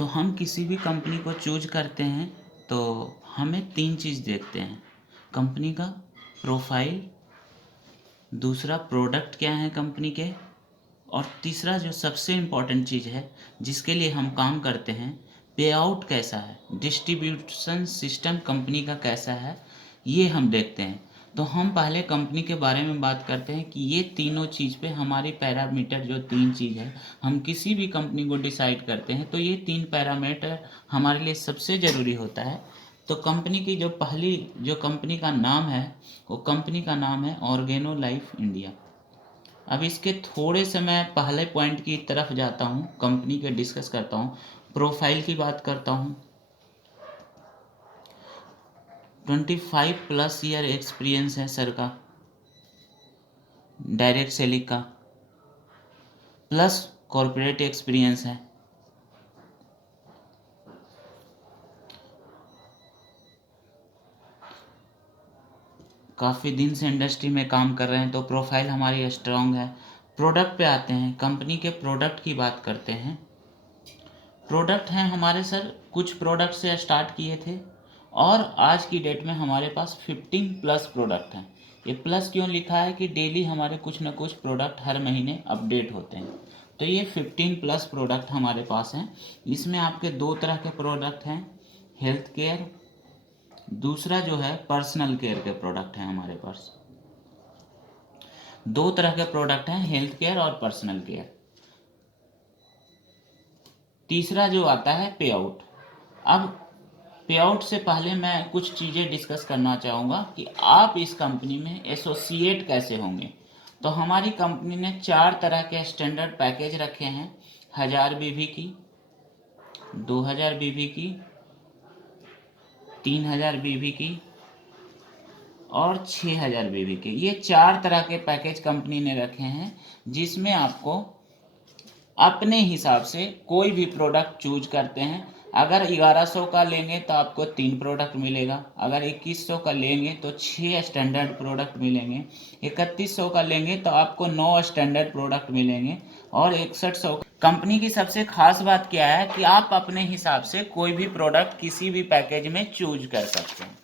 तो हम किसी भी कंपनी को चूज करते हैं तो हमें 3 चीज़ देखते हैं। कंपनी का प्रोफाइल, दूसरा प्रोडक्ट क्या है कंपनी के, और तीसरा जो सबसे इम्पॉर्टेंट चीज़ है जिसके लिए हम काम करते हैं, पे आउट कैसा है, डिस्ट्रीब्यूशन सिस्टम कंपनी का कैसा है, ये हम देखते हैं। तो हम पहले कंपनी के बारे में बात करते हैं कि ये तीनों चीज़ पे हमारी पैरामीटर जो 3 चीज़ है, हम किसी भी कंपनी को डिसाइड करते हैं तो ये 3 पैरामीटर हमारे लिए सबसे ज़रूरी होता है। तो कंपनी की जो पहली जो कंपनी का नाम है, वो कंपनी का नाम है ऑर्गेनो लाइफ इंडिया। अब इसके थोड़े से मैं पहले पॉइंट की तरफ जाता हूँ, कंपनी के डिस्कस करता हूँ, प्रोफाइल की बात करता हूँ। 25+ ईयर एक्सपीरियंस है सर का डायरेक्ट सेलिंग का, प्लस कॉरपोरेट एक्सपीरियंस है। काफ़ी दिन से इंडस्ट्री में काम कर रहे हैं तो प्रोफाइल हमारी स्ट्रांग है। प्रोडक्ट पे आते हैं, कंपनी के प्रोडक्ट की बात करते हैं। प्रोडक्ट हैं हमारे सर, कुछ प्रोडक्ट से स्टार्ट किए थे और आज की डेट में हमारे पास 15+ प्रोडक्ट हैं। ये प्लस क्यों लिखा है कि डेली हमारे कुछ ना कुछ प्रोडक्ट हर महीने अपडेट होते हैं। तो ये 15+ प्रोडक्ट हमारे पास हैं। इसमें आपके 2 तरह के प्रोडक्ट हैं, हेल्थ केयर, दूसरा जो है पर्सनल केयर के प्रोडक्ट हैं हमारे पास। 2 तरह के प्रोडक्ट हैं, हेल्थ केयर और पर्सनल केयर। तीसरा जो आता है पे आउट। अब पे आउट से पहले मैं कुछ चीज़ें डिस्कस करना चाहूँगा कि आप इस कंपनी में एसोसिएट कैसे होंगे। तो हमारी कंपनी ने 4 तरह के स्टैंडर्ड पैकेज रखे हैं, 1000 बीवी की, 2000 बीवी की, 3000 बीवी की और 6000 बीवी के। ये 4 तरह के पैकेज कंपनी ने रखे हैं, जिसमें आपको अपने हिसाब से कोई भी प्रोडक्ट चूज करते हैं। अगर 1100 का लेंगे तो आपको 3 प्रोडक्ट मिलेगा, अगर 2100 का लेंगे तो 6 स्टैंडर्ड प्रोडक्ट मिलेंगे, 3100 का लेंगे तो आपको 9 स्टैंडर्ड प्रोडक्ट मिलेंगे, और 6100। कंपनी की सबसे खास बात क्या है कि आप अपने हिसाब से कोई भी प्रोडक्ट किसी भी पैकेज में चूज कर सकते हैं।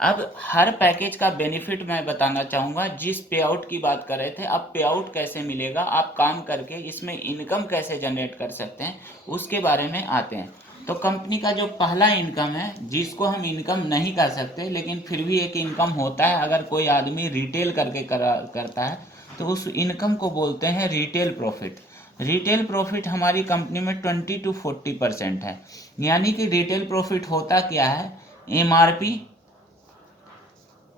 अब हर पैकेज का बेनिफिट मैं बताना चाहूँगा। जिस पे आउट की बात कर रहे थे, अब पे आउट कैसे मिलेगा, आप काम करके इसमें इनकम कैसे जनरेट कर सकते हैं, उसके बारे में आते हैं। तो कंपनी का जो पहला इनकम है, जिसको हम इनकम नहीं कर सकते लेकिन फिर भी एक इनकम होता है अगर कोई आदमी रिटेल करके करता है, तो उस इनकम को बोलते हैं रिटेल प्रॉफिट। रिटेल प्रॉफिट हमारी कंपनी में 20 to 40% है। यानी कि रिटेल प्रॉफिट होता क्या है, MRP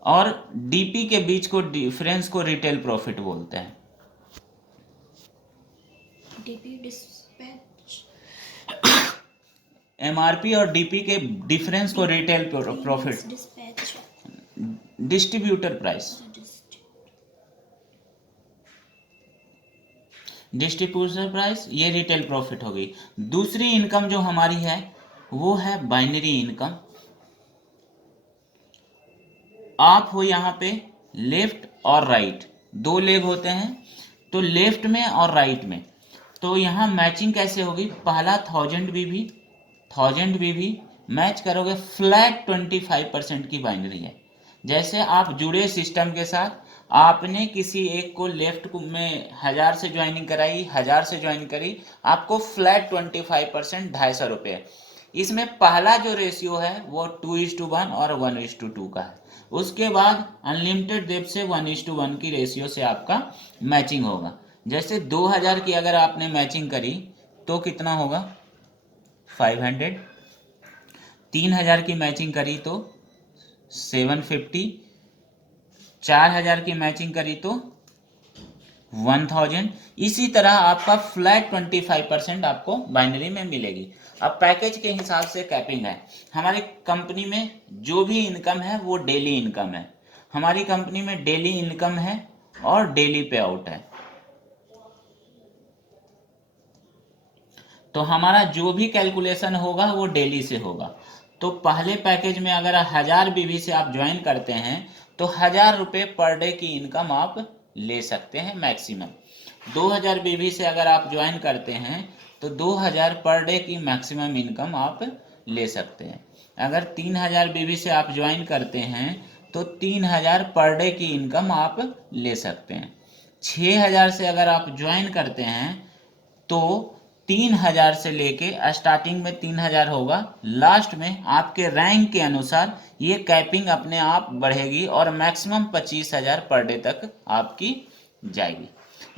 और डीपी के बीच को डिफरेंस को रिटेल प्रॉफिट बोलते हैं। डीपी डिस्पैच, एमआरपी और डीपी के डिफरेंस को retail profit, dispatch, distributor price, distributor price, ये रिटेल प्रॉफिट हो गई। दूसरी इनकम जो हमारी है वो है बाइनरी इनकम। आप हो यहाँ पे लेफ्ट और राइट, 2 लेग होते हैं, तो लेफ्ट में और राइट में। तो यहाँ मैचिंग कैसे होगी, पहला 1000 बीवी मैच करोगे, फ्लैट 25% की बाइनरी है। जैसे आप जुड़े सिस्टम के साथ, आपने किसी एक को लेफ्ट में 1000 से ज्वाइनिंग कराई, 1000 से ज्वाइन करी, आपको फ्लैट 25% 250 रुपये। इसमें पहला जो रेशियो है वो 2:1 और 1:2 का है। उसके बाद अनलिमिटेड डेप्थ से 1:1 की रेशियो से आपका मैचिंग होगा। जैसे 2000 की अगर आपने मैचिंग करी तो कितना होगा, 500, 3000 की मैचिंग करी तो 750, 4000 की मैचिंग करी तो 1000। इसी तरह आपका फ्लैट 25% आपको बाइनरी में मिलेगी। अब पैकेज के हिसाब से कैपिंग है। हमारी कंपनी में जो भी इनकम है वो डेली इनकम है। हमारी कंपनी में डेली इनकम है और डेली पे आउट है। तो हमारा जो भी कैलकुलेशन होगा वो डेली से होगा। तो पहले पैकेज में अगर 1000 बीवी से आप ज्वाइन करते हैं तो 1000 रुपये पर डे की इनकम आप ले सकते हैं मैक्सिमम। 2000 बीवी से अगर आप ज्वाइन करते हैं तो 2000 पर डे की मैक्सिमम इनकम आप ले सकते हैं। अगर 3000 बीवी से आप ज्वाइन करते हैं तो 3000 पर डे की इनकम आप ले सकते हैं। 6000 से अगर आप ज्वाइन करते हैं तो 3000 से लेके स्टार्टिंग में 3000 होगा, लास्ट में आपके रैंक के अनुसार ये कैपिंग अपने आप बढ़ेगी और मैक्सिमम 25,000 पर डे तक आपकी जाएगी।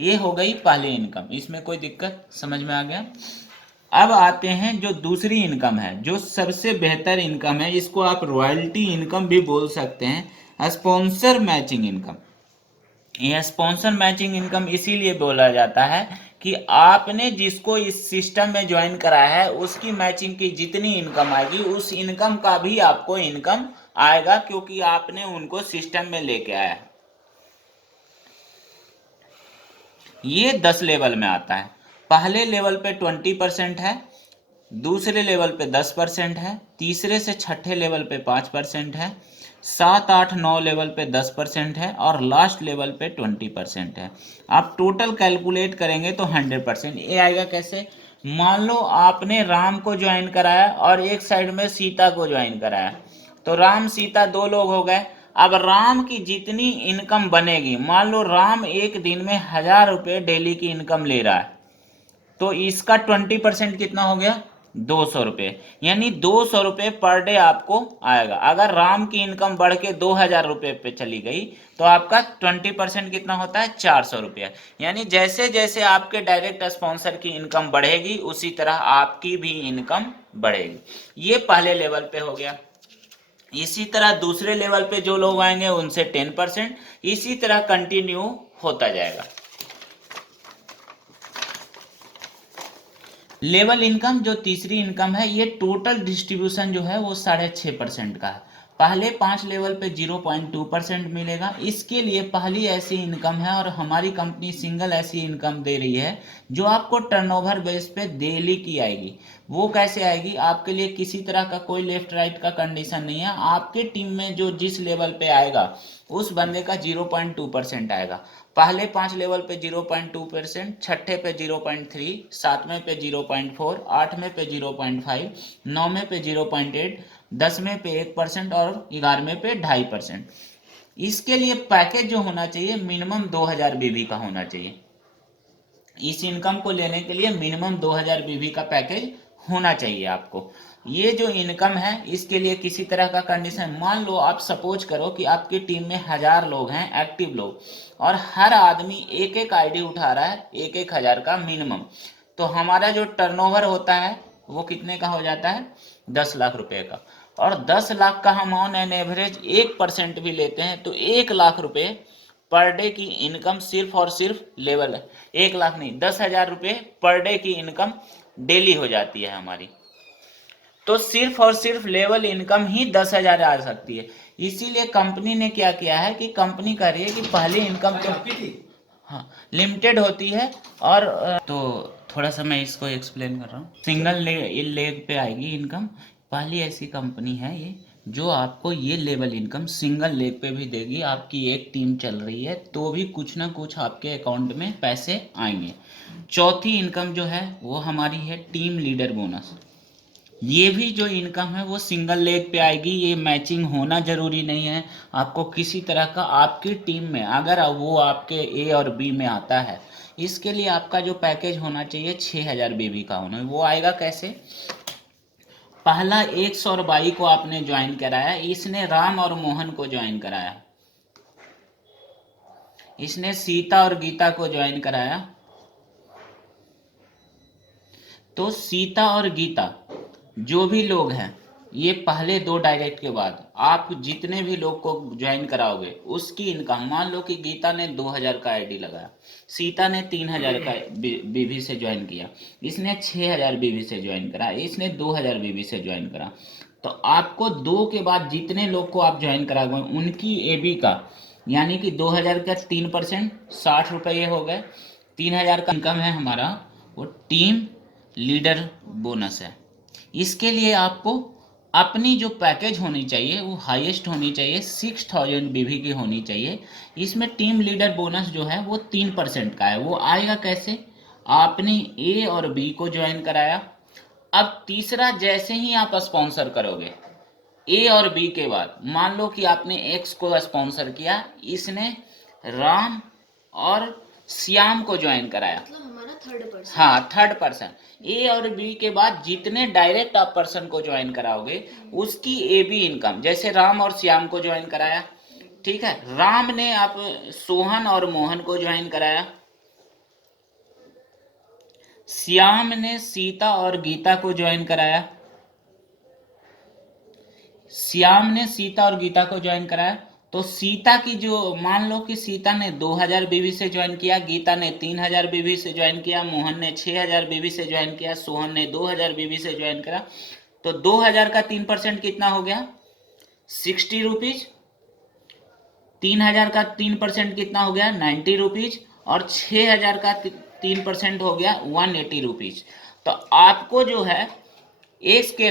ये हो गई पहली इनकम, इसमें कोई दिक्कत समझ में आ गया। अब आते हैं जो दूसरी इनकम है, जो सबसे बेहतर इनकम है, इसको आप रॉयल्टी इनकम भी बोल सकते हैं, स्पॉन्सर मैचिंग इनकम। यह स्पॉन्सर मैचिंग इनकम इसीलिए बोला जाता है कि आपने जिसको इस सिस्टम में ज्वाइन कराया है उसकी मैचिंग की जितनी इनकम आएगी उस इनकम का भी आपको इनकम आएगा, क्योंकि आपने उनको सिस्टम में लेके आया है। ये 10 लेवल में आता है। पहले लेवल पे 20% है, दूसरे लेवल पे 10% है, तीसरे से छठे लेवल पे 5% है, 7, 8, 9 लेवल पे 10% है और लास्ट लेवल पे 20% है। आप टोटल कैलकुलेट करेंगे तो 100%। ये आएगा कैसे? मान लो आपने राम को ज्वाइन कराया और एक साइड में सीता को ज्वाइन कराया, तो राम सीता 2 लोग हो गए। अब राम की जितनी इनकम बनेगी, मान लो राम एक दिन में 1000 रुपये डेली की इनकम ले रहा है, तो इसका 20% कितना हो गया? 200 रुपये, यानी 200 रुपये पर डे आपको आएगा। अगर राम की इनकम बढ़ के 2000 रुपये पे चली गई तो आपका 20% कितना होता है? 400 रुपया। यानी जैसे जैसे आपके डायरेक्ट स्पॉन्सर की इनकम बढ़ेगी उसी तरह आपकी भी इनकम बढ़ेगी। ये पहले लेवल पे हो गया। इसी तरह दूसरे लेवल पे जो लोग आएंगे उनसे 10%, इसी तरह कंटिन्यू होता जाएगा। लेवल इनकम जो तीसरी इनकम है, ये टोटल डिस्ट्रीब्यूशन जो है वो 6.5% का है। पहले 5 लेवल पे 0.2% मिलेगा। इसके लिए पहली ऐसी इनकम है और हमारी कंपनी सिंगल ऐसी इनकम दे रही है जो आपको टर्नओवर बेस पे डेली की आएगी। वो कैसे आएगी? आपके लिए किसी तरह का कोई लेफ्ट राइट का कंडीशन नहीं है। आपके टीम में जो जिस लेवल पे आएगा उस बंदे का 0.2% आएगा। पहले 5 लेवल पे 0.2%, छठे पे 0.3, सातवें पे 0.4, आठवें पे 0.5, नौवें पे 0.8, 10वें पे 1% और 11वें पे 2.5%। इसके लिए पैकेज जो होना चाहिए मिनिमम 2000 बीवी का होना चाहिए। इस इनकम को लेने के लिए मिनिमम 2000 बीवी का पैकेज होना चाहिए आपको। ये जो इनकम है इसके लिए किसी तरह का कंडीशन, मान लो आप सपोज करो कि आपकी टीम में 1000 लोग हैं एक्टिव लोग, और हर आदमी एक एक आईडी उठा रहा है 1-1 हजार का मिनिमम, तो हमारा जो टर्नओवर होता है वो कितने का हो जाता है? 10 लाख रुपए का। और 10 लाख का हम ऑन एन एवरेज 1% भी लेते हैं तो 1 लाख रुपए पर डे की इनकम सिर्फ और सिर्फ लेवल है। 1 लाख नहीं, 10,000 रुपये पर डे की इनकम डेली हो जाती है हमारी। तो सिर्फ और सिर्फ लेवल इनकम ही 10,000 आ सकती है। इसीलिए कंपनी ने क्या किया है कि कंपनी कह रही है कि पहली इनकम तो हाँ लिमिटेड होती है। और तो थोड़ा सा मैं इसको एक्सप्लेन कर रहा हूँ। सिंगल लेग पे आएगी इनकम। पहली ऐसी कंपनी है ये जो आपको ये लेवल इनकम सिंगल लेग पे भी देगी। आपकी एक टीम चल रही है तो भी कुछ ना कुछ आपके अकाउंट में पैसे आएंगे। चौथी इनकम जो है वो हमारी है टीम लीडर बोनस। ये भी जो इनकम है वो सिंगल लेग पे आएगी। ये मैचिंग होना जरूरी नहीं है। आपको किसी तरह का आपकी टीम में अगर वो आपके ए और बी में आता है, इसके लिए आपका जो पैकेज होना चाहिए 6000 बीबी का होना। वो आएगा कैसे? पहला 100 बाई को आपने ज्वाइन कराया, इसने राम और मोहन को ज्वाइन कराया, इसने सीता और गीता को ज्वाइन कराया, तो सीता और गीता जो भी लोग हैं ये पहले 2 डायरेक्ट के बाद आप जितने भी लोग को ज्वाइन कराओगे उसकी इनकम, मान लो कि गीता ने 2000 का आईडी लगाया, सीता ने 3000 का बीवी से ज्वाइन किया, इसने 6000 बीवी से ज्वाइन करा, इसने 2000 बीवी से ज्वाइन करा, तो आपको 2 के बाद जितने लोग को आप ज्वाइन कराओगे उनकी एबी का, यानी कि 2000 का 3% 60 रुपये हो गए। 3000 का इनकम है हमारा, वो टीम लीडर बोनस है। इसके लिए आपको अपनी जो पैकेज होनी चाहिए वो हाईएस्ट होनी चाहिए, 6000 बीवी की होनी चाहिए। इसमें टीम लीडर बोनस जो है वो 3% का है। वो आएगा कैसे? आपने ए और बी को ज्वाइन कराया। अब तीसरा, जैसे ही आप स्पॉन्सर करोगे ए और बी के बाद, मान लो कि आपने एक्स को स्पॉन्सर किया, इसने राम और श्याम को ज्वाइन कराया। मतलब हमारा थर्ड पर्सन। हाँ, थर्ड पर्सन। ए और बी के बाद जितने डायरेक्ट आप पर्सन को ज्वाइन कराओगे उसकी ए बी इनकम, जैसे राम और श्याम को ज्वाइन कराया, ठीक है, राम ने आप सोहन और मोहन को ज्वाइन कराया, श्याम ने सीता और गीता को ज्वाइन कराया, श्याम ने सीता और गीता को ज्वाइन कराया, तो सीता की जो, मान लो कि सीता ने 2000 बीवी से ज्वाइन किया, गीता ने 3000 बीवी से ज्वाइन किया, मोहन ने 6000 बीवी से ज्वाइन किया, सोहन ने 2000 बीवी से ज्वाइन करा, तो 2000 का 3% कितना हो गया? 60 रुपीज। 3000 का 3% कितना हो गया? 90 रुपीज। और 6000 का 3% हो गया 180 रुपीज। तो आपको जो है एक्स के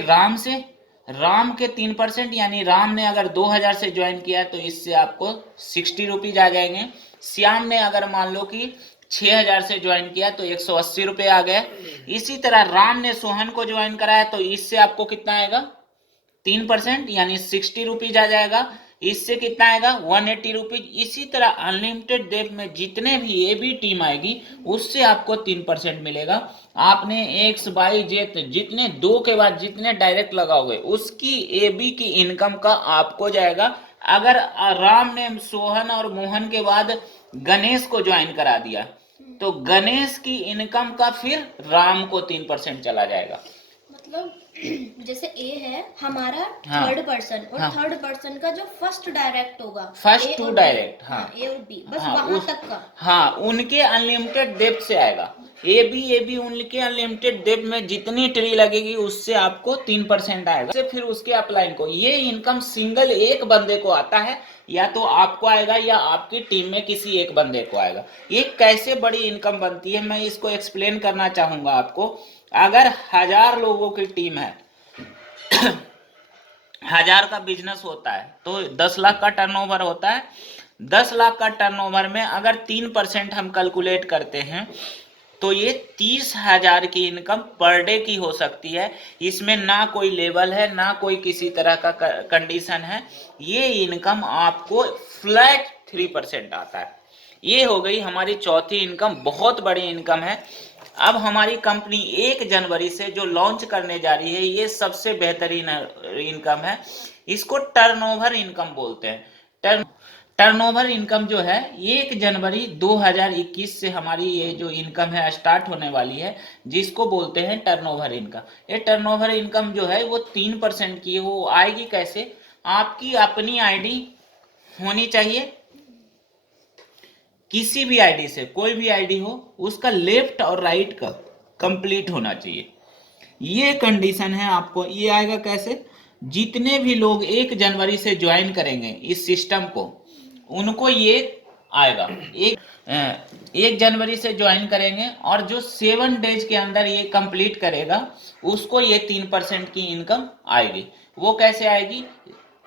राम के 3%, यानी राम ने अगर 2000 से ज्वाइन किया तो इससे आपको 60 रुपीज आ जाएंगे। श्याम ने अगर मान लो कि 6000 से ज्वाइन किया तो 180 रुपये आ गए। इसी तरह राम ने सोहन को ज्वाइन कराया तो इससे आपको कितना आएगा? 3%, यानी 60 रुपीज आ जाएगा। इससे कितना आएगा? 180 रुपीज। इसी तरह अनलिमिटेड डेप में जितने भी ए बी टीम आएगी उससे आपको 3% मिलेगा। आपने एक्स वाई जेड जितने दो के बाद जितने डायरेक्ट लगाओगे उसकी ए बी की इनकम का आपको जाएगा। अगर राम ने सोहन और मोहन के बाद गणेश को ज्वाइन करा दिया तो गणेश की इनकम का फिर राम को 3% चला जाएगा। मतलब जैसे ए है हमारा हाँ, थर्ड पर्सन, और हाँ, थर्ड पर्सन का जो फर्स्ट डायरेक्ट होगा, फर्स्ट A टू और B, डायरेक्ट, हाँ, हाँ, ए और बी, बस हाँ, वहां तक का। हाँ, उनके अनलिमिटेड डेप्थ से आएगा। ए बी उनके अनलिमिटेड डेप्थ में जितनी ट्री लगेगी उससे आपको 3% आएगा। से फिर उसके अपलाइन को ये इनकम सिंगल एक बंदे को आता है, या तो आपको आएगा या आपकी टीम में किसी एक बंदे को आएगा। ये कैसे बड़ी इनकम बनती है मैं इसको एक्सप्लेन करना चाहूंगा आपको। अगर 1000 लोगों की टीम है 1000 का बिजनेस होता है तो 10 लाख का टर्नओवर होता है। 10 लाख का टर्नओवर में अगर 3% हम कैलकुलेट करते हैं तो ये 30,000 की इनकम पर डे की हो सकती है। इसमें ना कोई लेवल है, ना कोई किसी तरह का कंडीशन है। ये इनकम आपको फ्लैट 3% आता है। ये हो गई हमारी चौथी इनकम, बहुत बड़ी इनकम है। अब हमारी कंपनी 1 जनवरी से जो लॉन्च करने जा रही है ये सबसे बेहतरीन इनकम है। इसको टर्नओवर इनकम बोलते हैं। टर्नओवर इनकम जो है 1 जनवरी 2021 से हमारी ये जो इनकम है स्टार्ट होने वाली है, जिसको बोलते हैं टर्नओवर इनकम। ये टर्नओवर इनकम जो है वो 3% की है। वो आएगी कैसे? आपकी अपनी आईडी होनी चाहिए, किसी भी आईडी से, कोई भी आईडी हो, उसका लेफ्ट और राइट का कंप्लीट होना चाहिए। ये कंडीशन है। आपको ये आएगा कैसे? जितने भी लोग 1 जनवरी से ज्वाइन करेंगे इस सिस्टम को, उनको ये आएगा। 1 जनवरी से ज्वाइन करेंगे और जो 7 डेज के अंदर ये कंप्लीट करेगा उसको ये 3% की इनकम आएगी। वो कैसे आएगी?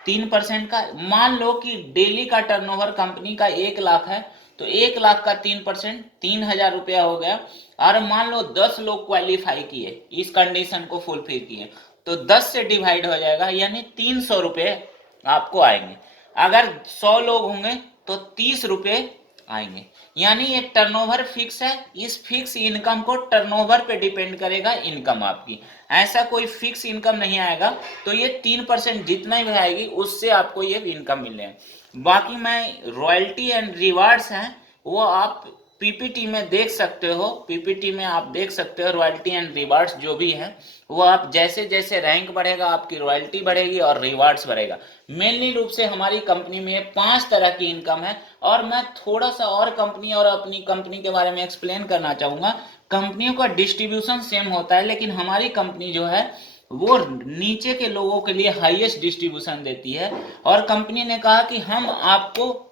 3% का, मान लो कि डेली का टर्नओवर कंपनी का 1 लाख है तो 1 लाख का 3% 3000 रुपया हो गया। और मान लो 10 लोग क्वालिफाई किए, इस कंडीशन को फुलफिल किए, तो 10 से डिवाइड हो जाएगा, यानी 300 रुपये आपको आएंगे। अगर 100 लोग होंगे तो 30 रुपये आएंगे। यानी एक टर्नओवर फिक्स है। इस फिक्स इनकम को टर्नओवर पे डिपेंड करेगा इनकम आपकी, ऐसा कोई फिक्स इनकम नहीं आएगा। तो ये 3% जितना भी आएगी उससे आपको ये इनकम मिलेगा। बाकी मैं रॉयल्टी एंड रिवार्ड्स हैं वो आप पीपीटी में देख सकते हो। पीपीटी में आप देख सकते हो रॉयल्टी एंड रिवार्ड्स जो भी है वो आप जैसे जैसे रैंक बढ़ेगा आपकी रॉयल्टी बढ़ेगी और रिवार्ड्स बढ़ेगा। मेनली रूप से हमारी कंपनी में 5 तरह की इनकम है। और मैं थोड़ा सा और कंपनी और अपनी कंपनी के बारे में एक्सप्लेन करना चाहूँगा। कंपनियों का डिस्ट्रीब्यूशन सेम होता है, लेकिन हमारी कंपनी जो है वो नीचे के लोगों के लिए हाईएस्ट डिस्ट्रीब्यूशन देती है। और कंपनी ने कहा कि हम आपको,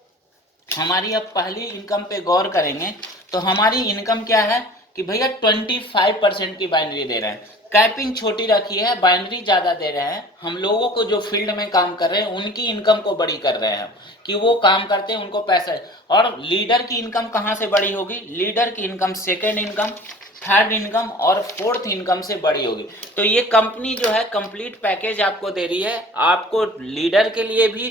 हमारी अब पहली इनकम पे गौर करेंगे तो हमारी इनकम क्या है कि भैया 25% की बाइनरी दे रहे हैं। कैपिंग छोटी रखी है, बाइनरी ज्यादा दे रहे हैं। हम लोगों को जो फील्ड में काम कर रहे हैं उनकी इनकम को बड़ी कर रहे हैं कि वो काम करते हैं, उनको पैसा है। और लीडर की इनकम कहाँ से बड़ी होगी? लीडर की income second income, third income और फोर्थ इनकम से बड़ी होगी। तो ये कंपनी जो है कंप्लीट पैकेज आपको दे रही है, आपको लीडर के लिए भी